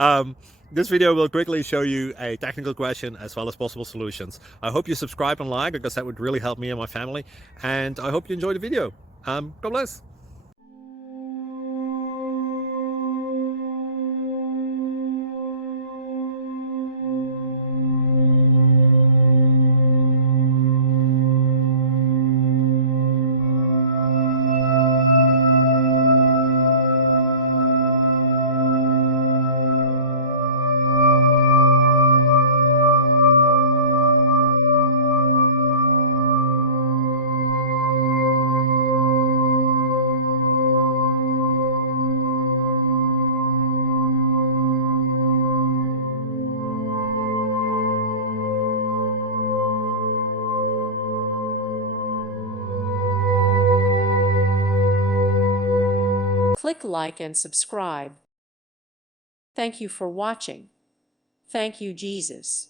um, this video will quickly show you a technical question as well as possible solutions. I hope you subscribe and like, because that would really help me and my family. And I hope you enjoy the video. God bless. Click like and subscribe. Thank you for watching. Thank you, Jesus.